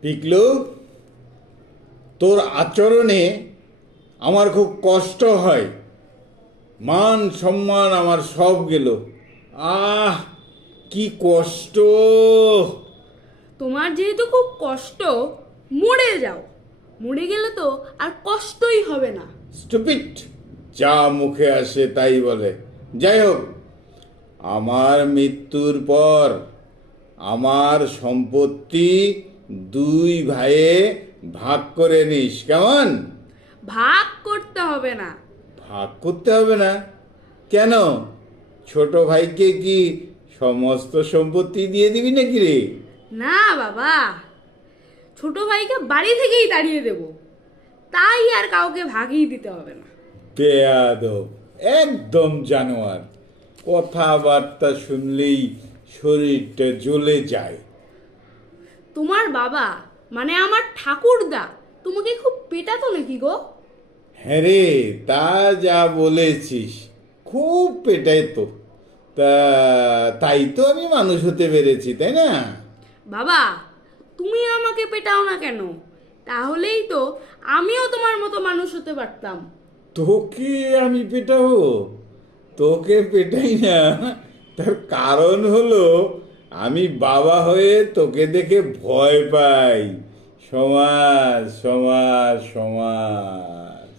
পিকলু তোর আচরণে আমার খুব কষ্ট হয়। মান সম্মান আমার সব গেল। আহ কি কষ্ট। তোমার যেহেতু খুব কষ্ট মরে যাও। মরে গেলে তো আর কষ্টই হবে না। স্টুপিট যা মুখে আসে তাই বলে। যাই হোক আমার মৃত্যুর পর আমার সম্পত্তি দুই ভাইয়ে ভাগ করে নিস কেমন? ভাগ করতে হবে না। ভাগ করতে হবে না? কেন? ছোট ভাইকে কি সমস্ত সম্পত্তি দিয়ে দিবি নাকি রে? না বাবা ছোট ভাইকে বাড়ি থেকেই তাড়িয়ে দেব। তাই আর কাউকে ভাগই দিতে হবে না। বেয়াদব একদম জানোয়ার। কথাবার্তা শুনলেই শরীরটা জ্বলে যায়। তোমার বাবা মানে আমার ঠাকুরদা তোমাকে খুব পেটাতো নাকি গো? হ্যাঁ রে তা যা বলেছিস খুব পেটাই তো তা তাই তো আমি মানুষ হতে পেরেছি তাই না? বাবা তুমি আমাকে পেটাও না কেন? তাহলেই তো আমিও তোমার মতো মানুষ হতে পারতাম। তোকে আমি পেটাবো? তোকে পেটাই না। তার কারণ হলো আমি বাবা হয়ে তোকে দেখে ভয় পাই। সমাজ সমাজ সমাজ।